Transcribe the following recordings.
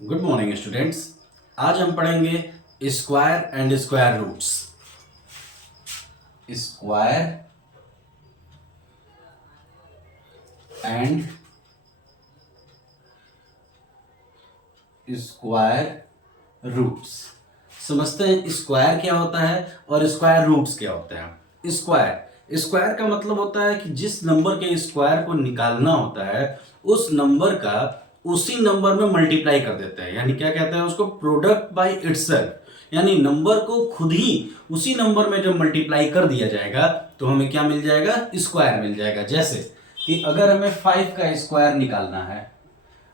Good morning students. आज हम पढ़ेंगे square and square roots. Square and square roots. समझते हैं स्क्वायर क्या होता है और स्क्वायर रूट्स क्या होते हैं। स्क्वायर का मतलब होता है कि जिस नंबर के स्क्वायर को निकालना होता है उस नंबर का उसी नंबर में मल्टीप्लाई कर देते हैं, यानी क्या कहते हैं उसको, प्रोडक्ट बाय इटसेल्फ। यानी नंबर को खुद ही उसी नंबर में जब मल्टीप्लाई कर दिया जाएगा तो हमें क्या मिल जाएगा, स्क्वायर मिल जाएगा। जैसे कि अगर हमें 5 का स्क्वायर निकालना है,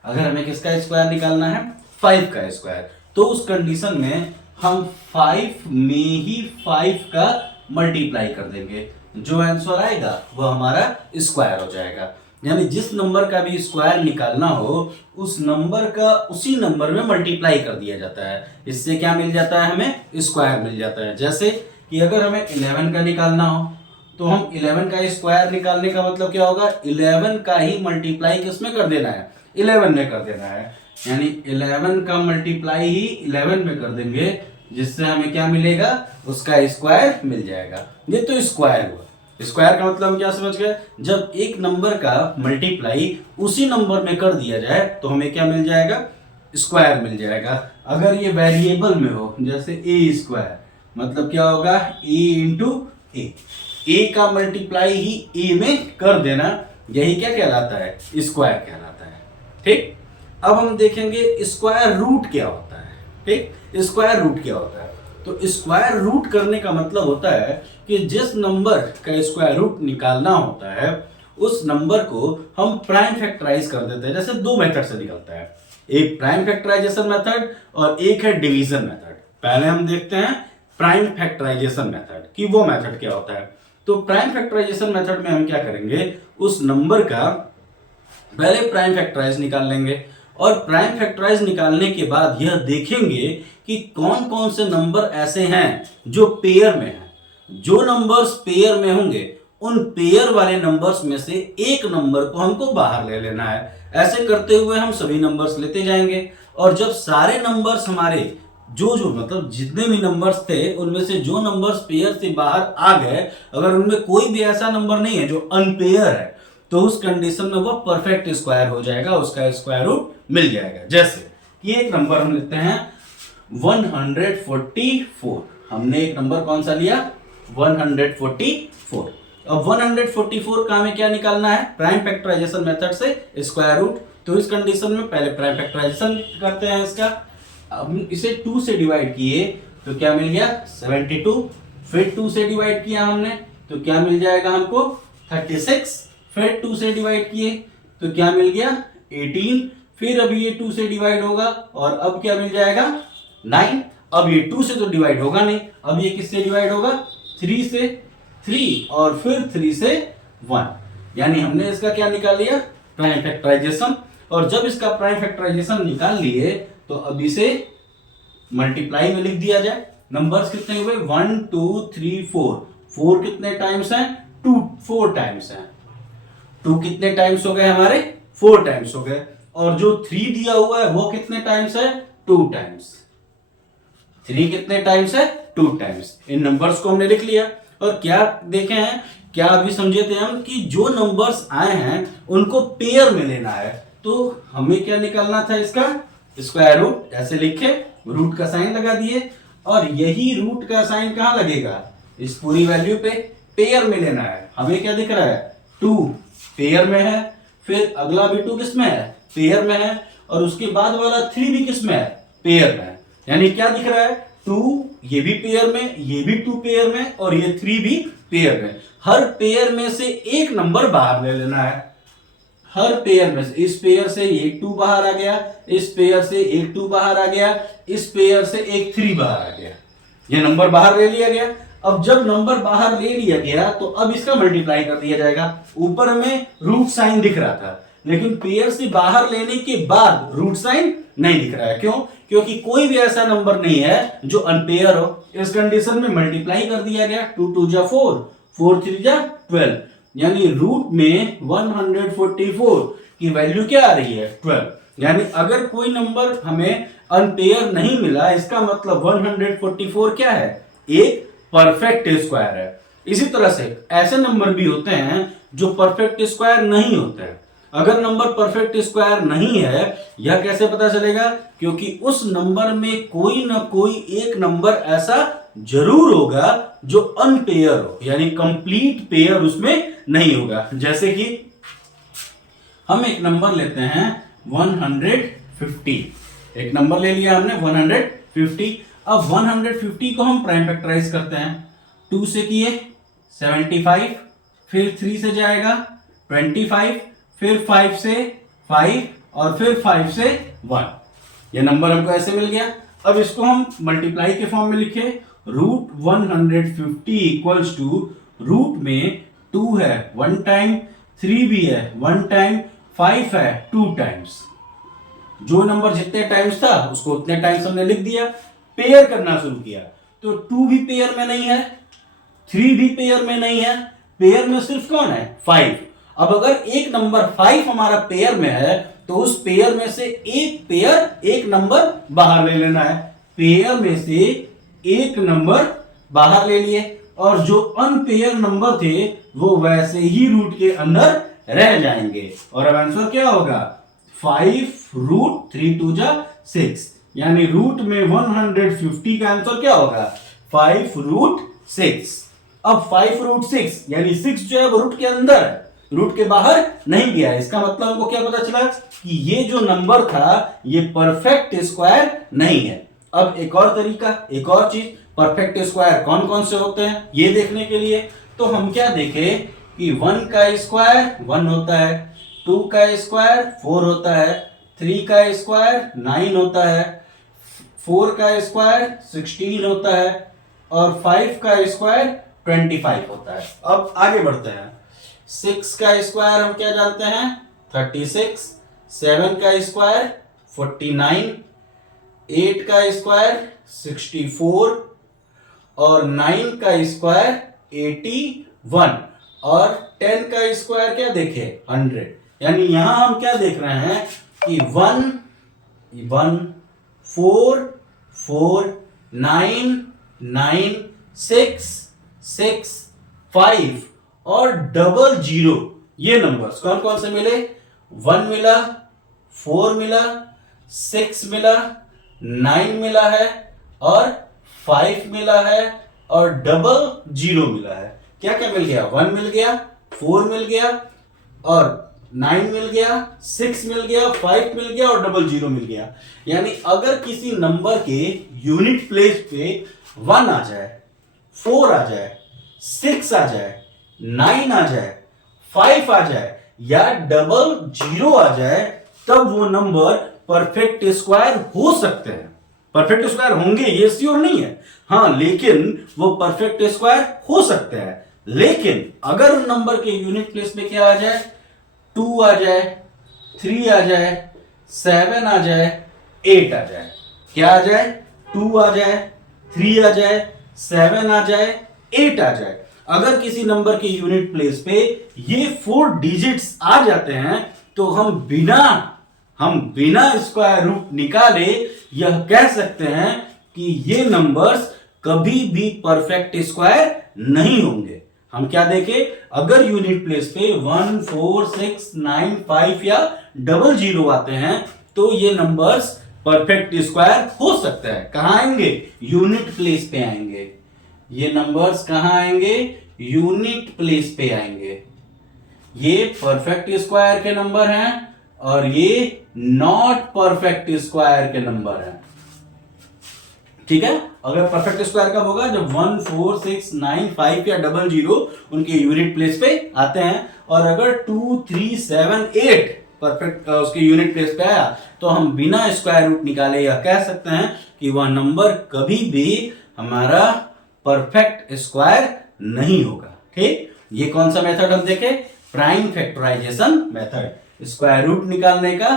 अगर हमें किसका स्क्वायर निकालना है, 5 का स्क्वायर, तो उस कंडीशन में हम 5 में ही 5 का मल्टीप्लाई कर देंगे, जो आंसर आएगा वह हमारा स्क्वायर हो जाएगा। यानी जिस नंबर का भी स्क्वायर निकालना हो उस नंबर का उसी नंबर में मल्टीप्लाई कर दिया जाता है, इससे क्या मिल जाता है, हमें स्क्वायर मिल जाता है। जैसे कि अगर हमें 11 का निकालना हो तो हम 11 का स्क्वायर निकालने का मतलब क्या होगा, 11 का ही मल्टीप्लाई किसमें कर देना है, 11 में कर देना है। यानी 11 का मल्टीप्लाई ही 11 में कर देंगे, जिससे हमें क्या मिलेगा, उसका स्क्वायर मिल जाएगा। ये तो स्क्वायर हुआ। स्क्वायर का मतलब हम क्या समझ गए, जब एक नंबर का मल्टीप्लाई उसी नंबर में कर दिया जाए तो हमें क्या मिल जाएगा, स्क्वायर मिल जाएगा। अगर ये वेरिएबल में हो, जैसे ए स्क्वायर, मतलब क्या होगा, ए इंटू ए का मल्टीप्लाई ही ए में कर देना, यही क्या कहलाता है, स्क्वायर कहलाता है। ठीक, अब हम देखेंगे स्क्वायर रूट क्या होता है। ठीक, स्क्वायर रूट क्या होता है, तो स्क्वायर रूट करने का मतलब होता है कि जिस नंबर का स्क्वायर रूट निकालना होता है उस नंबर को हम प्राइम फैक्टराइज कर देते हैं। जैसे दो मेथड से निकलता है, एक प्राइम फैक्टराइजेशन मेथड और एक है डिवीजन मेथड। पहले हम देखते हैं प्राइम फैक्टराइजेशन मेथड कि वो मेथड क्या होता है। तो प्राइम फैक्टराइजेशन मेथड में हम क्या करेंगे, उस नंबर का पहले प्राइम फैक्टराइज निकाल लेंगे और प्राइम फैक्टराइज निकालने के बाद यह देखेंगे कि कौन कौन से नंबर ऐसे हैं जो पेयर में हैं। जो नंबर्स पेयर में होंगे उन पेयर वाले नंबर्स में से एक नंबर को हमको बाहर ले लेना है। ऐसे करते हुए हम सभी नंबर्स लेते जाएंगे और जब सारे नंबर्स हमारे जो जो मतलब जितने भी नंबर्स थे उनमें से जो नंबर्स पेयर से बाहर आ गए, अगर उनमें कोई भी ऐसा नंबर नहीं है जो अनपेयर है, तो उस कंडीशन में वो परफेक्ट स्क्वायर हो जाएगा, उसका स्क्वायर रूट मिल जाएगा। जैसे कि एक नंबर हम लेते हैं 144। हमने एक नंबर कौन सा लिया, 144। अब 144 का हमें क्या निकालना है, प्राइम फैक्टराइजेशन मेथड से स्क्वायर रूट। तो इस कंडीशन में पहले प्राइम फैक्टराइजेशन करते हैं इसका। अब इसे 2 से डिवाइड किए तो क्या मिल गया, 72। फिर 2 से डिवाइड किया हमने तो क्या मिल जाएगा हमको, 36। फिर 2 से डिवाइड किए तो क्या मिल गया, 18। फिर अब ये 2 से डिवाइड होगा और अब क्या मिल जाएगा, 9। अब ये 2 से तो डिवाइड होगा नहीं, अब ये किससे डिवाइड होगा, 3 से, 3 और फिर 3 से 1। यानी हमने इसका क्या निकाल लिया, प्राइम फैक्टराइजेशन। और जब इसका प्राइम फैक्टराइजेशन निकाल लिए तो अब इसे मल्टीप्लाई में लिख दिया जाए। नंबर्स कितने हुए, 1 2 3 4। 4 कितने टाइम्स हैं, 2 4 टाइम्स हैं। 2 कितने टाइम्स हो गए हमारे, 4 टाइम्स हो गए। और जो 3 दिया हुआ है वो कितने टाइम्स है, 2 टाइम्स। 3 कितने टाइम्स है, 2 टाइम्स। इन नंबर्स को हमने लिख लिया और क्या देखे हैं, क्या अभी समझे थे हम कि जो नंबर्स आए हैं उनको पेयर में लेना है। तो हमें क्या निकालना था, इसका स्क्वायर रूट। ऐसे लिखे, रूट का साइन लगा दिए और यही रूट का साइन कहां लगेगा, इस पूरी वैल्यू पे पेयर में लेना है। हमें क्या दिख रहा है, 2 पेयर में है, फिर अगला भी 2 किस में है, पेयर में है, और उसके बाद वाला 3 भी किस में है, पेयर में है। यानी क्या दिख रहा है, 2 ये भी पेयर में, ये भी 2 पेयर में और ये 3 भी पेयर में। हर पेयर में से एक नंबर बाहर ले लेना है। हर पेयर में से, इस पेयर से एक 2 बाहर आ गया, इस पेयर से एक 2 बाहर आ गया, इस पेयर से एक 3 बाहर आ गया। ये नंबर बाहर ले लिया गया। अब जब नंबर बाहर ले लिया गया तो अब इसका मल्टीप्लाई कर दिया जाएगा। ऊपर हमें रूट साइन दिख रहा था लेकिन पेयर से बाहर लेने के बाद रूट साइन नहीं दिख रहा है। क्यों, क्योंकि कोई भी ऐसा नंबर नहीं है जो अनपेयर हो। इस कंडीशन में मल्टीप्लाई कर दिया गया, 2 2 जा 4, 4 3 जा 12। यानी रूट में 144 की वैल्यू क्या आ रही है, 12। यानी अगर कोई नंबर हमें अनपेयर नहीं मिला, इसका मतलब 144 क्या है, एक परफेक्ट स्क्वायर है। इसी तरह से ऐसे नंबर भी होते हैं जो परफेक्ट स्क्वायर नहीं होते हैं। अगर नंबर परफेक्ट स्क्वायर नहीं है, यह कैसे पता चलेगा, क्योंकि उस नंबर में कोई ना कोई एक नंबर ऐसा जरूर होगा जो अनपेयर हो, यानी कंप्लीट पेयर उसमें नहीं होगा। जैसे कि हम एक नंबर लेते हैं 150, एक नंबर ले लिया हमने 150। अब 150 को हम प्राइम फैक्टराइज करते हैं, 2 से किए 75, फिर 3 से जाएगा 25, फिर 5 से 5 और फिर 5 से 1। ये नंबर हमको ऐसे मिल गया। अब इसको हम मल्टीप्लाई के फॉर्म में लिखे, रूट 150 इक्वल्स टू, रूट में 2 है 1 टाइम, 3 भी है 1 टाइम, 5 है 2 टाइम्स। जो नंबर जितने टाइम्स था उसको उतने टाइम्स हमने लिख दिया। पेयर करना शुरू किया तो 2 भी पेयर में नहीं है, 3 भी पेयर में नहीं है, पेयर में सिर्फ कौन है, 5। अब अगर एक नंबर 5 हमारा पेयर में है तो उस पेयर में से एक नंबर बाहर ले लेना है। पेयर में से एक नंबर बाहर ले लिए और जो अनपेयर नंबर थे वो वैसे ही रूट के अंदर रह जाएंगे। और अब आंसर क्या होगा, 5 रूट 3 2 जा 6, यानी रूट में 150 का आंसर क्या होगा, 5 रूट 6। अब 5 रूट 6 यानी 6 जो है वो रूट के अंदर है, रूट के बाहर नहीं गया। इसका मतलब हमको क्या पता चला कि ये जो नंबर था ये परफेक्ट स्क्वायर नहीं है। अब एक और तरीका, एक और चीज, परफेक्ट स्क्वायर कौन कौन से होते हैं ये देखने के लिए तो हम क्या देखें कि 1 का स्क्वायर 1 होता है, 2 का स्क्वायर 4 होता है, 3 का स्क्वायर 9 होता है, 4 का स्क्वायर 16 होता है और 5 का स्क्वायर 25 होता है। अब आगे बढ़ते हैं। 6 का स्क्वायर हम क्या जानते हैं, 36, 7 का स्क्वायर 49, 8 का स्क्वायर 64 और 9 का स्क्वायर 81 और 10 का स्क्वायर क्या देखे, 100। यानी यहां हम क्या देख रहे हैं कि 1 1 4 4 9 9 6 6 5 और 00, ये नंबर्स कौन कौन से मिले, 1 मिला, 4 मिला, 6 मिला, 9 मिला है और 5 मिला है और 00 मिला है। क्या क्या मिल गया, 1 मिल गया, 4 मिल गया और 9 मिल गया, 6 मिल गया, 5 मिल गया और 00 मिल गया। यानी अगर किसी नंबर के यूनिट प्लेस पे 1 आ जाए, 4 आ जाए, 6 आ जाए, 9 आ जाए, 5 आ जाए या 00 आ जाए, तब वो नंबर परफेक्ट स्क्वायर हो सकते हैं। परफेक्ट स्क्वायर होंगे ये श्योर नहीं है, हाँ, लेकिन वो परफेक्ट स्क्वायर हो सकते हैं। लेकिन अगर उन नंबर के यूनिट प्लेस में क्या आ जाए, 2 आ जाए, 3 आ जाए, 7 आ जाए, 8 आ जाए, क्या आ जाए, 2 आ जाए, 3 आ जाए, 7 आ जाए, 8 आ जाए, अगर किसी नंबर के यूनिट प्लेस पे ये 4 डिजिट्स आ जाते हैं तो हम बिना स्क्वायर रूट निकाले यह कह सकते हैं कि ये नंबर्स कभी भी परफेक्ट स्क्वायर नहीं होंगे। हम क्या देखें, अगर यूनिट प्लेस पे 1 4 6 9 5 या 00 आते हैं तो ये नंबर्स परफेक्ट स्क्वायर हो सकता है। कहां आएंगे, यूनिट प्लेस पे आएंगे। ये नंबर्स कहां आएंगे, यूनिट प्लेस पे आएंगे। ये परफेक्ट स्क्वायर के नंबर हैं और ये नॉट परफेक्ट स्क्वायर के नंबर हैं। ठीक है, अगर परफेक्ट स्क्वायर कब होगा, जब 1 4 6 9 5 या 00 उनके यूनिट प्लेस पे आते हैं। और अगर 2 3 7 8 परफेक्ट उसके यूनिट प्लेस पे आया तो हम बिना स्क्वायर रूट निकाले यह कह सकते हैं कि वह नंबर कभी भी हमारा परफेक्ट स्क्वायर नहीं होगा। ठीक, ये कौन सा मेथड हम देखें, prime factorization method, square root निकालने का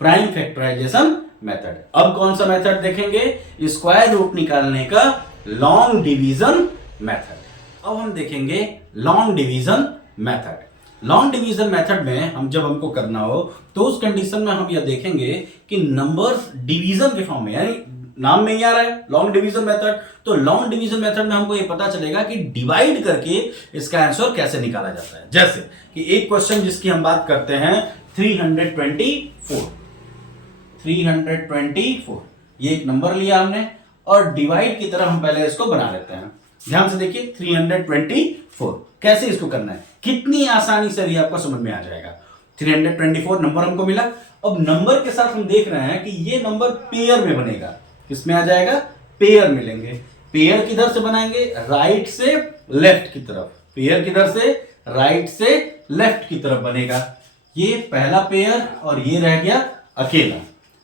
प्राइम फैक्टराइजेशन मेथड। अब कौन सा मेथड देखेंगे, स्क्वायर रूट निकालने का लॉन्ग डिवीजन मेथड। अब हम देखेंगे long division method. Long division method में हम जब हमको करना हो तो उस कंडीशन में हम यह देखेंगे कि नंबर्स डिवीजन के फॉर्म में, यानी नाम में ही आ रहा है लॉन्ग डिवीजन मेथड, तो लॉन्ग डिवीजन मेथड में हमको ये पता चलेगा कि डिवाइड करके इसका आंसर कैसे निकाला जाता है। जैसे कि एक क्वेश्चन जिसकी हम बात करते हैं 324, ये एक नंबर लिया हमने और डिवाइड की तरह हम पहले इसको बना लेते हैं। ध्यान से देखिए 324 कैसे इसको करना है, कितनी आसानी से भी आपको समझ में आ जाएगा। 324 नंबर हमको मिला। अब नंबर के साथ हम देख रहे हैं कि ये नंबर पेयर में बनेगा। किसमें आ जाएगा? पेयर मिलेंगे। पेयर किधर से बनाएंगे? राइट से लेफ्ट की तरफ। पेयर किधर से? राइट से लेफ्ट की तरफ बनेगा। ये पहला पेयर और ये रह गया अकेला।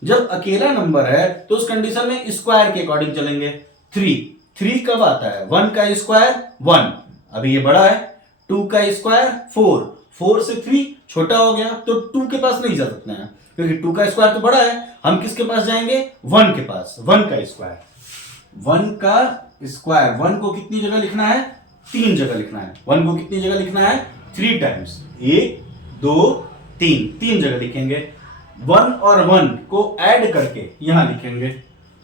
जब अकेला नंबर है तो उस कंडीशन में स्क्वायर के अकॉर्डिंग चलेंगे। 3 कब आता है? 1 का स्क्वायर 1, अभी ये बड़ा है। 2 का स्क्वायर 4 से 3 छोटा हो गया तो 2 के पास नहीं जा सकते हैं क्योंकि 2 का स्क्वायर तो बड़ा है। हम किसके पास जाएंगे? 1 के पास। 1 का स्क्वायर 1 को कितनी जगह लिखना है? 3 जगह लिखना है। 1 को कितनी जगह लिखना है? 3 टाइम्स। 1 2 3 जगह लिखेंगे। 1 और 1 को ऐड करके यहां लिखेंगे।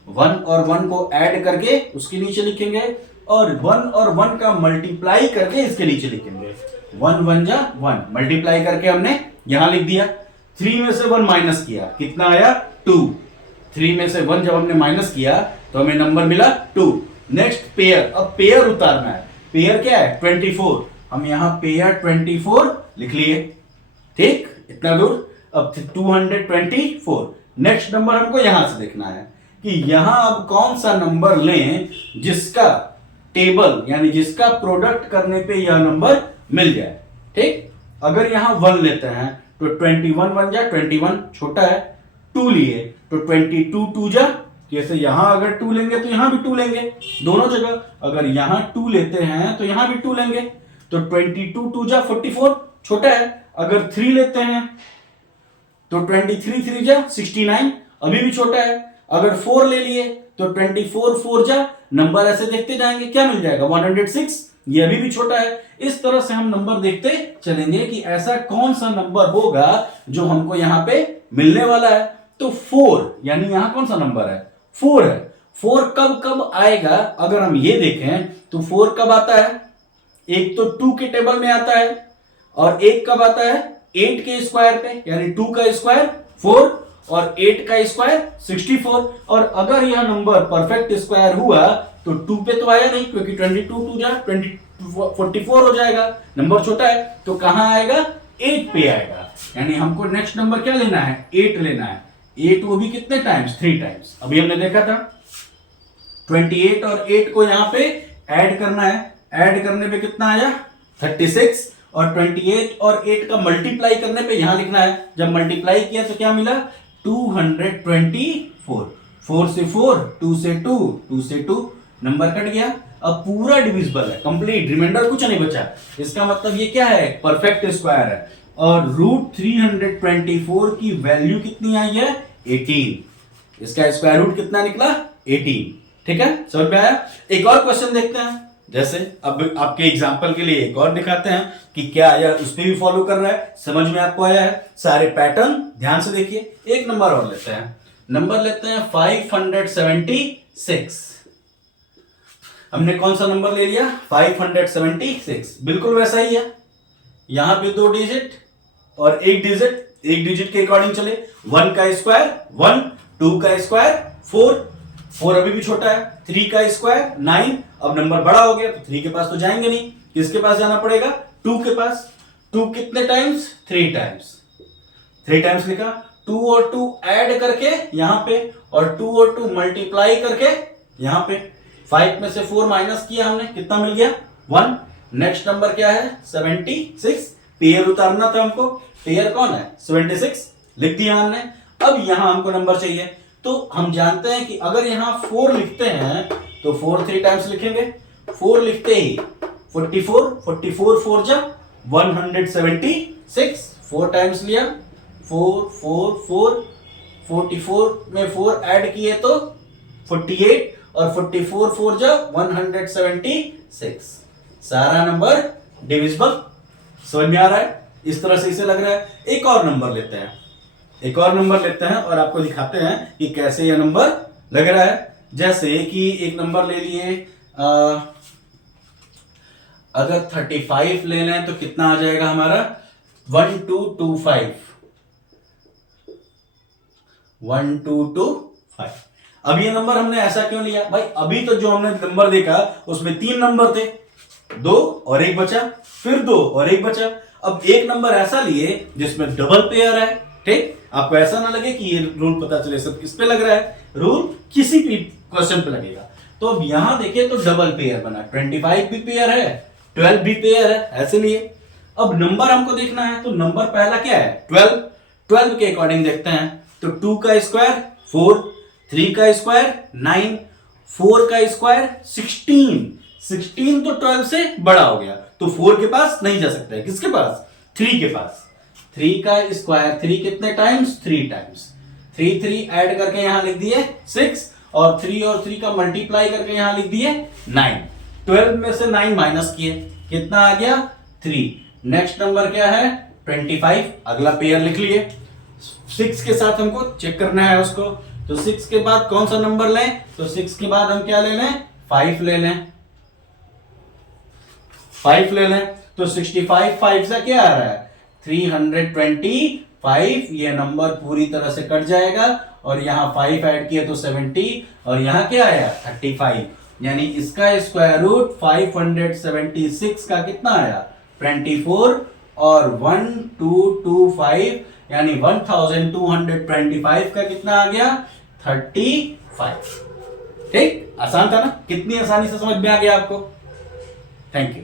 1 और 1 को ऐड करके उसके नीचे लिखेंगे और 1 और 1 का मल्टीप्लाई करके इसके नीचे लिखेंगे। 1 1 जा 1 मल्टीप्लाई करके हमने यहां लिख दिया। 3 में से 1 माइनस किया, कितना आया? 2। 3 में से 1 जब हमने माइनस किया तो हमें नंबर मिला 2। नेक्स्ट पेयर, अब पेयर उतारना है। पेयर क्या है? 24। हम यहां पेयर 24 लिख लिए। ठीक, इतना दूर। अब 224। नेक्स्ट नंबर हमको यहां से देखना है कि यहां अब कौन सा नंबर लें जिसका टेबल यानी जिसका प्रोडक्ट करने पे यह नंबर मिल जाए। ठीक, अगर यहां 1 लेते हैं तो 21 1 जा 21, छोटा है। 2 लिए तो 22 2 जा, जैसे यहां अगर 2 लेंगे तो यहां भी 2 लेंगे दोनों जगह। अगर यहां 2 लेते हैं तो यहां भी 2 लेंगे तो 22 2 जा 44, छोटा है। अगर 3 लेते हैं तो 23 3 जा 69, अभी भी छोटा है। अगर 4 ले लिए तो 24 4 जा, नंबर ऐसे देखते जाएंगे, क्या मिल जाएगा? 106, ये अभी भी छोटा है। इस तरह से हम नंबर देखते चलेंगे कि ऐसा कौन सा नंबर होगा जो हमको यहां पे मिलने वाला है। तो 4 यानी यहां कौन सा नंबर है? 4 है। 4 कब कब आएगा अगर हम ये देखें तो 4 कब आता है? एक तो 2 के टेबल में आता है और एक कब आता है? 8 के स्क्वायर पे, यानी 2 का स्क्वायर 4 और 8 का स्क्वायर 64। और अगर यह नंबर परफेक्ट स्क्वायर हुआ तो 2 पे तो आया नहीं क्योंकि 22 2 जा 44 हो जाएगा, नंबर छोटा है। तो कहां आएगा? 8 पे आएगा। यानी हमको नेक्स्ट नंबर क्या लेना है? 8 लेना है। 8 वो भी कितने टाइम्स? 3 टाइम्स। अभी हमने देखा था 28 और 8 को यहां पे ऐड करना है। ऐड करने पे कितना आया? 36। और 28 और 8 का मल्टीप्लाई करने पे यहां लिखना है। जब मल्टीप्लाई किया तो क्या मिला? 224। 4 से 4, 2 से 2, 2 से 2, नंबर कट गया। अब पूरा डिविजिबल है, कंप्लीट, रिमाइंडर कुछ नहीं बचा। इसका मतलब ये क्या है? परफेक्ट स्क्वायर है। और रूट 324 की वैल्यू कितनी आई है? 18। इसका स्क्वायर रूट कितना निकला? 18। ठीक है, समझ में आया? एक और क्वेश्चन देखते हैं। जैसे अब आपके एग्जाम्पल के लिए एक और दिखाते हैं कि क्या आया, उस पर भी फॉलो कर रहा है, समझ में आपको आया है सारे पैटर्न। ध्यान से देखिए, एक नंबर और लेते हैं। नंबर लेते हैं 576। हमने कौन सा नंबर ले लिया? 576। बिल्कुल वैसा ही है। यहां पे 2 डिजिट और 1 डिजिट, 1 डिजिट के अकॉर्डिंग चले। 1 का स्क्वायर 1, 2 का स्क्वायर 4 अभी भी छोटा है। 3 का स्क्वायर 9, अब नंबर बड़ा हो गया तो 3 के पास तो जाएंगे नहीं, किसके पास जाना पड़ेगा? 2 के पास। 2 कितने टाइम्स? 3 टाइम्स। 3 टाइम्स लिखा। 2 और 2 ऐड करके यहां पे और 2 और 2 मल्टीप्लाई करके यहां पे। 5 में से 4 माइनस किया हमने, कितना मिल गया? 1। नेक्स्ट नंबर क्या है? 76। पेयर उतारना था हमको। पेयर कौन है? 76 लिख दिया हमने। अब यहां हमको नंबर चाहिए तो हम जानते हैं कि अगर यहां 4 लिखते हैं तो 4 3 टाइम्स लिखेंगे। 4 लिखते ही 44 4 जा 176, 4 टाइम्स लिया। 4 4 4 44 में 4 ऐड किए तो 48 और 44 4 जा 176। सारा नंबर डिविजिबल। समझ में आ रहा है? इस तरह से इसे लग रहा है। एक और नंबर लेते हैं, एक और नंबर लेते हैं और आपको दिखाते हैं कि कैसे यह नंबर लग रहा है। जैसे कि एक नंबर ले लिए, अगर 35 ले लें तो कितना आ जाएगा हमारा, 1225, 1225। अब ये नंबर हमने ऐसा क्यों लिया भाई, अभी तो जो हमने नंबर देखा उसमें 3 नंबर थे, 2 और 1 बचा, फिर 2 और 1 बचा। अब एक नंबर ऐसा लिए जिसमें डबल पेयर है, ठीक। आपको ऐसा ना लगे कि ये रूल पता चले सब किस पे लग रहा है, रूल किसी भी क्वेश्चन पे लगेगा। तो अब यहां देखिए तो डबल पेयर बना, 25 भी पेयर है, 12 भी पेयर है, ऐसे लिए। अब नंबर हमको देखना है, तो नंबर पहला क्या है, 12। 12 के अकॉर्डिंग देखते हैं, तो 2 का स्क्वायर 4, 3 का स्क्वायर 9, 4 का स्क्वायर 16। 16 तो 12 से बड़ा हो गया, तो 4 के पास नहीं जा सकता है, किसके पास, 3 के पास। 3 का स्क्वायर 3 कितने टाइम्स, 3 टाइम्स। 3 3 ऐड करके यहां लिख दिए 6, और 3 का मल्टीप्लाई करके यहां लिख दिए 9। 12 में से 9 माइनस किए, कितना आ गया, 3। नेक्स्ट नंबर क्या है, 25, अगला पेयर लिख लिए। 6 के साथ हमको चेक करना है उसको, तो 6 के बाद कौन सा नंबर लें, तो 6 के बाद हम क्या ले लें, 5 ले लें, 5 ले लें। तो 65 5 से क्या आ रहा है, 325। ये नंबर पूरी तरह से कट जाएगा, और यहां 5 ऐड किया तो 70, और यहां क्या आया 35। यानी इसका स्क्वायर रूट 576 का कितना आया, 24, और 1225 यानी 1225 का कितना आ गया, 35। ठीक, आसान था ना, कितनी आसानी से समझ में आ गया आपको। Thank you.